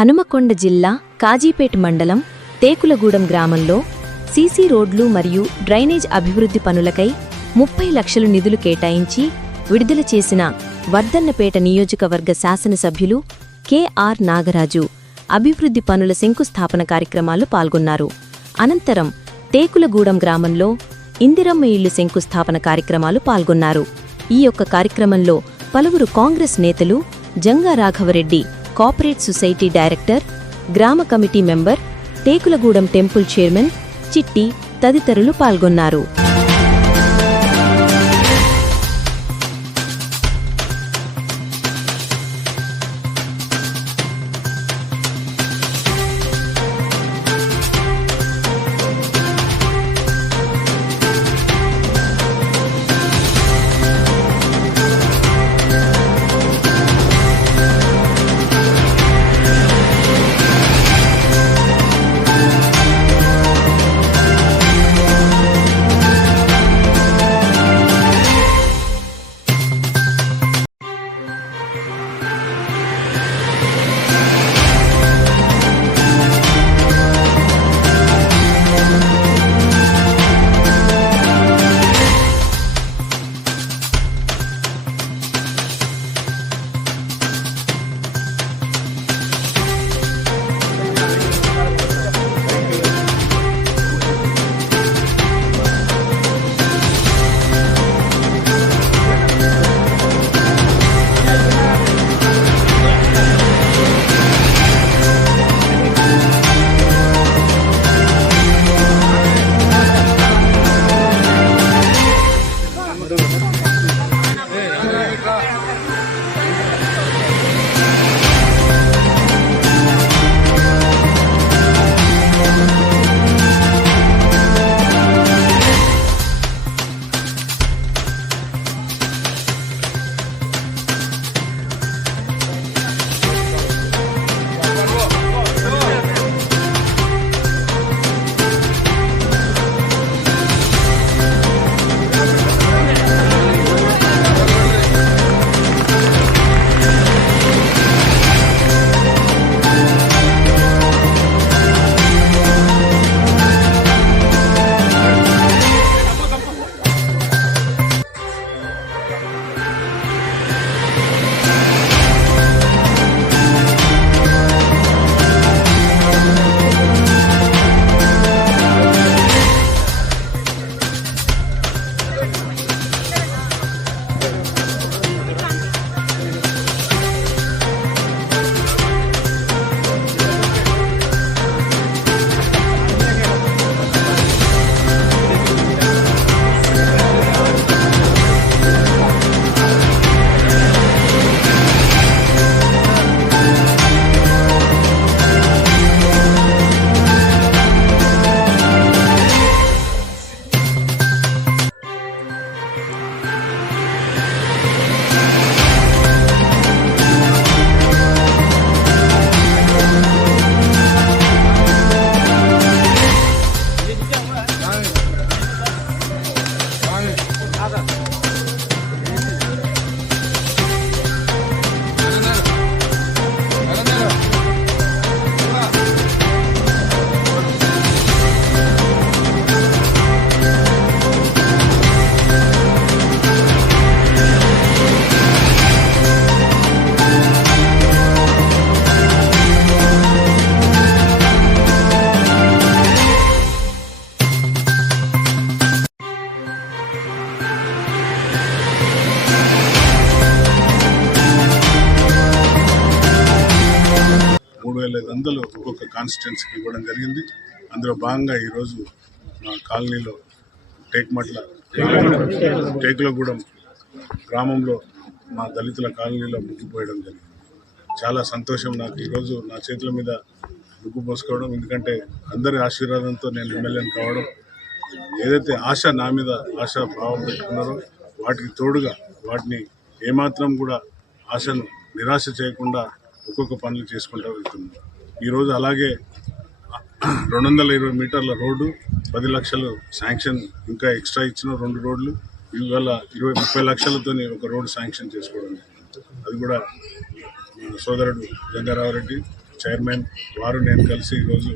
హనుమకొండ జిల్లా కాజీపేట్ మండలం తేకులగూడెం గ్రామంలో సీసీ రోడ్లు మరియు డ్రైనేజ్ అభివృద్ధి పనులకై 30 లక్షలు నిధులు కేటాయించి విడుదల చేసిన వర్ధన్నపేట నియోజకవర్గ శాసనసభ్యులు కెఆర్ నాగరాజు అభివృద్ధి పనుల శంకుస్థాపన కార్యక్రమాలు పాల్గొన్నారు. అనంతరం తేకులగూడెం గ్రామంలో ఇందిరమ్మ ఇళ్లు శంకుస్థాపన కార్యక్రమాలు పాల్గొన్నారు. ఈ యొక్క కార్యక్రమంలో పలువురు కాంగ్రెస్ నేతలు, Janga Raghava Reddy cooperate society director, గ్రామ committee member, Tekulagudem temple chairman Chitti తదితరులు పాల్గొన్నారు. ఒక్కొక్క కాన్స్టిట్యున్సీకి ఇవ్వడం జరిగింది. అందులో భాగంగా ఈరోజు మా కాలనీలో టేకులగూడెం గ్రామంలో మా దళితుల కాలనీలో ముగ్గిపోయడం జరిగింది. చాలా సంతోషం నాకు ఈరోజు నా చేతుల మీద ముగ్గు పోసుకోవడం. ఎందుకంటే అందరి ఆశీర్వాదంతో నేను ఎమ్మెల్యేని కావడం, ఏదైతే నా మీద ఆశ భావం పెట్టుకున్నారో వాటికి తోడుగా వాటిని ఏమాత్రం కూడా ఆశను నిరాశ చేయకుండా ఒక్కొక్క పనులు చేసుకుంటూ వెళ్తున్నాం. ఈరోజు అలాగే 220 మీటర్ల రోడ్డు, 10 లక్షలు శాంక్షన్, ఇంకా ఎక్స్ట్రా ఇచ్చిన 2 రోడ్లు, ఇవాళ 20-30 లక్షలతో ఒక రోడ్డు శాంక్షన్ చేసుకోవడం. అది కూడా సోదరుడు జంగారావరెడ్డి చైర్మన్ వారు నేను కలిసి ఈరోజు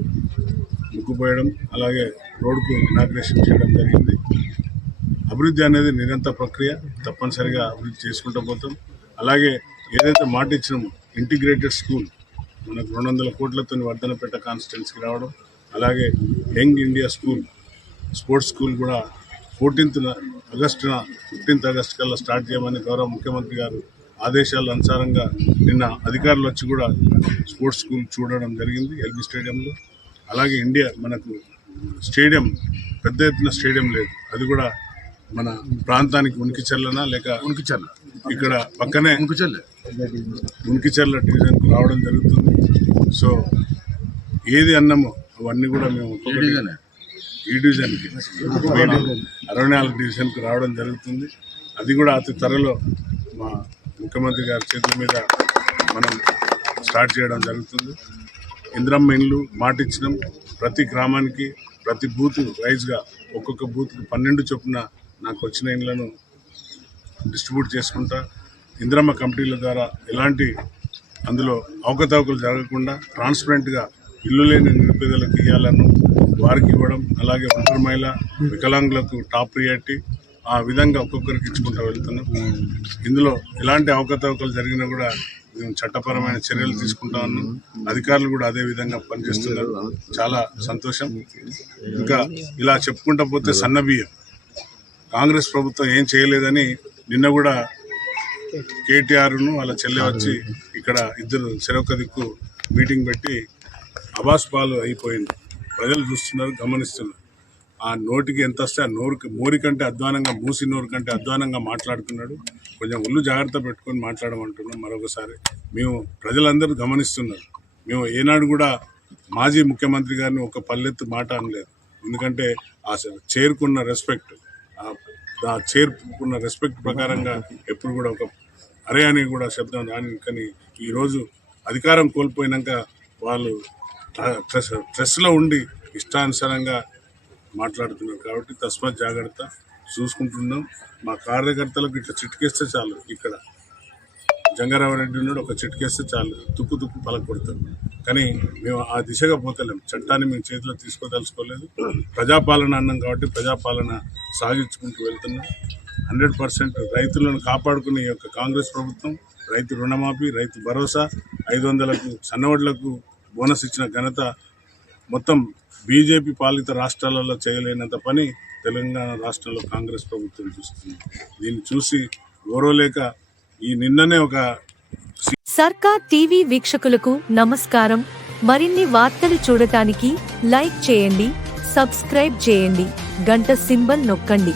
ముగ్గుపోయడం అలాగే రోడ్కు ఇనాగ్రేషన్ చేయడం జరిగింది. అభివృద్ధి అనేది నిరంతర ప్రక్రియ, తప్పనిసరిగా అభివృద్ధి చేసుకుంటూ పోతాం. అలాగే ఏదైతే మాట ఇచ్చినామో ఇంటిగ్రేటెడ్ స్కూల్ మనకు 200 కోట్లతో వర్ధనపేట కాన్స్టిట్యున్సీకి రావడం, అలాగే young India school sports school కూడా 15th ఆగస్టు కల్లా స్టార్ట్ చేయమని గౌరవ ముఖ్యమంత్రి గారు ఆదేశాల అనుసారంగా నిన్న అధికారులు వచ్చి కూడా స్పోర్ట్స్ స్కూల్ చూడడం జరిగింది ఎల్బీ స్టేడియంలో. అలాగే ఇండియా మనకు స్టేడియం పెద్ద ఎత్తున స్టేడియం లేదు, అది కూడా మన ప్రాంతానికి ఉనికిచెర్లనా లేక ఉనికిచెర్ల ఇక్కడ పక్కనే ఉనికిచెర్ల డివిజన్కు రావడం జరుగుతుంది. సో ఏది అన్నామో అవన్నీ కూడా మేము ఈ డివిజన్కి 64 డివిజన్కి రావడం జరుగుతుంది. అది కూడా అతి త్వరలో మా ముఖ్యమంత్రి గారి చేతుల మీద మనం స్టార్ట్ చేయడం జరుగుతుంది. ఇంద్రమ్మ ఇండ్లు మాట ఇచ్చినాం, ప్రతి గ్రామానికి ప్రతి బూత్ వైజ్గా ఒక్కొక్క బూత్కి 12 చొప్పున నాకు వచ్చిన ఇండ్లను డిస్ట్రిబ్యూట్ చేసుకుంటా. ఇంద్రమ్మ కమిటీల ద్వారా ఎలాంటి అందులో అవకతవకలు జరగకుండా ట్రాన్స్పరెంట్గా ఇల్లు లేని నిరుపేదలకు ఇవ్వాలను వారికి ఇవ్వడం, అలాగే ఒంటరి మహిళ వికలాంగులకు టాప్ ప్రియారిటీ ఆ విధంగా ఒక్కొక్కరికి ఇచ్చుకుంటూ వెళ్తున్నాం. ఇందులో ఎలాంటి అవకతవకలు జరిగినా కూడా మేము చట్టపరమైన చర్యలు తీసుకుంటా ఉన్నాం. అధికారులు కూడా అదే విధంగా పనిచేస్తున్నారు, చాలా సంతోషం. ఇంకా ఇలా చెప్పుకుంటా పోతే సన్నబియ్యం కాంగ్రెస్ ప్రభుత్వం ఏం చేయలేదని నిన్న కూడా కేటీఆర్ను వాళ్ళ చెల్లె వచ్చి ఇక్కడ ఇద్దరు చెరొక దిక్కు మీటింగ్ పెట్టి అబాస్ పాలు అయిపోయింది. ప్రజలు చూస్తున్నారు, గమనిస్తున్నారు. ఆ నోటికి ఎంత వస్తే ఆ మోరి కంటే అధ్వానంగా, మూసి నోరు కంటే అధ్వానంగా మాట్లాడుతున్నాడు. కొంచెం ఒళ్ళు జాగ్రత్త పెట్టుకొని మాట్లాడమంటున్నాం. మరొకసారి మేము ప్రజలందరూ గమనిస్తున్నారు. మేము ఏనాడు కూడా మాజీ ముఖ్యమంత్రి గారిని ఒక పల్లెత్తు మాట అనలేదు. ఎందుకంటే ఆ చేరుకున్న రెస్పెక్ట్, ఆ చేరుకున్న రెస్పెక్ట్ ప్రకారంగా ఎప్పుడు కూడా ఒక అరే అని కూడా శబ్దం రాని. కానీ ఈరోజు అధికారం కోల్పోయినాక వాళ్ళు స్ట్రెస్లో ఉండి ఇష్టానుసారంగా మాట్లాడుతున్నారు. కాబట్టి తస్మాత్ జాగ్రత్త చూసుకుంటున్నాం. మా కార్యకర్తలకు ఇట్లా చిటికేస్తే చాలు, ఇక్కడ జంగారామరెడ్డి ఉన్నాడు, ఒక చిటికేస్తే చాలు తుక్కు పలకొడతాం. కానీ మేము ఆ దిశగా పోతలేం. చట్టాన్ని మేము చేతిలో తీసుకోదలుచుకోలేదు. ప్రజాపాలన అన్నాం కాబట్టి ప్రజాపాలన సాగించుకుంటూ వెళ్తున్నాం. 100% రైతులను కాపాడుకునే ఈ యొక్క కాంగ్రెస్ ప్రభుత్వం రైతు రుణమాఫీ, రైతు భరోసా, 500లకు సన్నవడ్లకు బోనస్ ఇచ్చిన ఘనత మొత్తం బీజేపీ పాలిత రాష్ట్రాలలో చేయలేనంత పని తెలంగాణ రాష్ట్రంలో కాంగ్రెస్ ప్రభుత్వం చూస్తుంది. దీన్ని చూసి ఓరోలేక ఈ నిన్ననే ఒక సర్కార్ టీవీ వీక్షకులకు నమస్కారం. మరిన్ని వార్తలు చూడటానికి లైక్ చేయండి, సబ్స్క్రైబ్ చేయండి, గంట సింబల్ నొక్కండి.